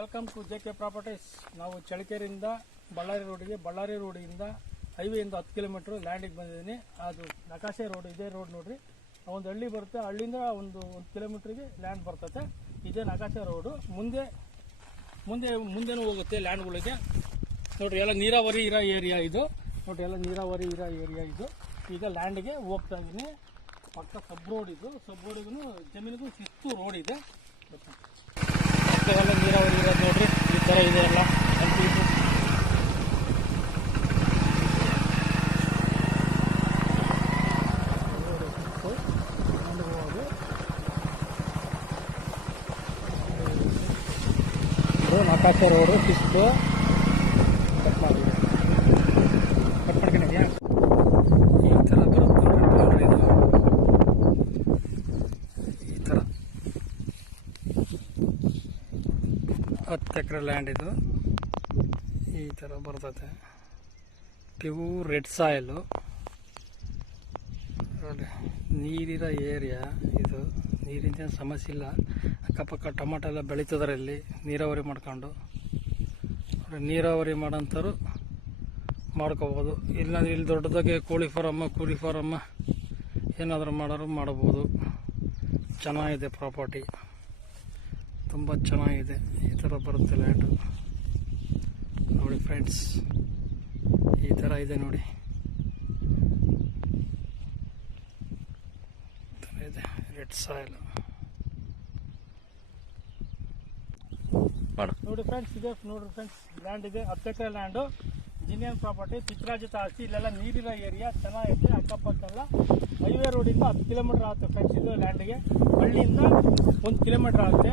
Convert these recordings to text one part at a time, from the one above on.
Welcome to J K properties ನಾವು ಚಳ್ಳಕೆರೆಯಿಂದ ಬಳ್ಳಾರಿ ರೋಡಿಗೆ, ಬಳ್ಳಾರಿ ರೋಡಿಂದ ಹೈವೇಯಿಂದ ಹತ್ತು ಕಿಲೋಮೀಟ್ರ್ ಲ್ಯಾಂಡಿಗೆ ಬಂದಿದ್ದೀನಿ. ಅದು ನಕಾಶೆ ರೋಡ್, ಇದೇ ರೋಡ್ ನೋಡ್ರಿ. ಒಂದು ಹಳ್ಳಿ ಬರುತ್ತೆ, ಹಳ್ಳಿಯಿಂದ ಒಂದು ಒಂದು ಕಿಲೋಮೀಟ್ರಿಗೆ ಲ್ಯಾಂಡ್ ಬರ್ತದೆ ಇದೇ ನಕಾಶೆ ರೋಡು. ಮುಂದೆ ಮುಂದೆ, ಮುಂದೆನೂ ಹೋಗುತ್ತೆ ಲ್ಯಾಂಡ್ಗಳಿಗೆ ನೋಡ್ರಿ, ಎಲ್ಲ ನೀರಾವರಿ ಇರೋ ಏರಿಯಾ ಇದು. ನೋಡ್ರಿ, ಎಲ್ಲ ನೀರಾವರಿ ಇರೋ ಏರಿಯಾ ಇದು. ಈಗ ಲ್ಯಾಂಡ್ಗೆ ಹೋಗ್ತಾ ಇದ್ದೀನಿ ಪಕ್ಕ ಸಬ್ ರೋಡ್ ಇದು. ಸಬ್ ರೋಡಿಗೂ ಜಮೀನಿಗೂ ಶಿಸ್ತು ರೋಡ್ ಇದೆ. ಎಲ್ಲ ನೀರಾವರಿ ಇರೋದು ನೋಡ್ರಿ ಈ ಥರ ಇದೆ ಎಲ್ಲ ಕಂಪ್ಲೀಟು ಆಕಾಶ ರೋಡು ಶಿಸ್ತು ಕಟ್ ಮಾಡಿ ಕಟ್ ಮಾಡ್ಕೊಂಡಿದ್ಯಾ ಈ ಥರ ಬರುತ್ತೆ ನೋಡ್ರಿ ಇದು ಈ ಥರ ಹತ್ತು ಎಕರೆ ಲ್ಯಾಂಡ್ ಇದು. ಈ ಥರ ಬರ್ತದೆ ಪ್ಯೂರ್ ರೆಡ್ ಸಾಯಿಲು ನೋಡಿ ನೀರಿರೋ ಏರಿಯಾ ಇದು. ನೀರಿನ ಸಮಸ್ಯೆ ಇಲ್ಲ. ಅಕ್ಕಪಕ್ಕ ಟೊಮೊಟೊ ಎಲ್ಲ ಬೆಳೀತದಾರೆ ಇಲ್ಲಿ, ನೀರಾವರಿ ಮಾಡ್ಕೊಂಡು. ನೀರಾವರಿ ಮಾಡೋಂಥವ್ರು ಮಾಡ್ಕೋಬೋದು. ಇಲ್ಲಾಂದ್ರೆ ಇಲ್ಲಿ ದೊಡ್ಡದಾಗೆ ಕೋಳಿ ಫಾರಮ್ಮ ಕೋಳಿ ಫಾರಮ್ಮ ಏನಾದರೂ ಮಾಡೋರು ಮಾಡ್ಬೋದು. ಚೆನ್ನಾಗಿದೆ ಪ್ರಾಪರ್ಟಿ ತುಂಬ ಚೆನ್ನಾಗಿದೆ. ಈ ಥರ ಬರುತ್ತೆ ಲ್ಯಾಂಡು ನೋಡಿ ಫ್ರೆಂಡ್ಸ್ ಈ ಥರ ಇದೆ ನೋಡಿ. ಥರ ಇದೆ ರೆಡ್ ಸಾಯಿಲ್ ನೋಡಿ ಫ್ರೆಂಡ್ಸ್ ಇದೆ ನೋಡಿ ಫ್ರೆಂಡ್ಸ್ ಲ್ಯಾಂಡ್ ಇದೆ ಹತ್ತು ಎಕರೆ ಲ್ಯಾಂಡು ಜಿನಿಯನ್ ಪ್ರಾಪರ್ಟಿ ಪಿತ್ರಾಜಿತ ಆಸ್ತಿ, ಇಲ್ಲೆಲ್ಲ ನೀರಿರೋ ಏರಿಯಾ ಚೆನ್ನಾಗೈತೆ ಅಕ್ಕಪಕ್ಕ ಎಲ್ಲ ಹೈವೇ ರೋಡಿಂದ ಹತ್ತು ಕಿಲೋಮೀಟರ್ ಆಗುತ್ತೆ ಫ್ರೆಂಡ್ಸ್ ಇದು ಲ್ಯಾಂಡ್ಗೆ ಹಳ್ಳಿಯಿಂದ ಒಂದು ಕಿಲೋಮೀಟರ್ ಆಗುತ್ತೆ.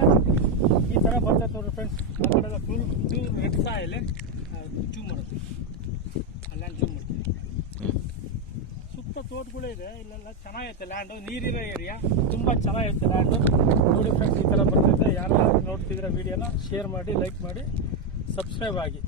ಈ ಥರ ಬರ್ತೈತೆ ನೋಡ್ರಿ ಫ್ರೆಂಡ್ಸ್ ಆ ಕಡೆ ಫುಲ್ ಫುಲ್ ರೆಡ್ ಸಾಯಲ್ಲಿ ಚೂ ಮಾಡುತ್ತೆ. ಲ್ಯಾಂಡ್ ಚೂ ಮಾಡ್ತೀವಿ ಸುತ್ತ ತೋಟಗಳು ಇದೆ, ಇಲ್ಲೆಲ್ಲ ಚೆನ್ನಾಗೈತೆ ಲ್ಯಾಂಡು ನೀರಿರೋ ಏರಿಯಾ ತುಂಬ ಚೆನ್ನಾಗಿರುತ್ತೆ ಲ್ಯಾಂಡು ನೋಡಿ ಫ್ರೆಂಡ್ಸ್ ಈ ಥರ ಬರ್ತೈತೆ. ಯಾರು ನೋಡ್ತಿದ್ರೆ ವೀಡಿಯೋನ ಶೇರ್ ಮಾಡಿ ಲೈಕ್ ಮಾಡಿ ಸಬ್ಸ್ಕ್ರೈಬ್ ಆಗಿ.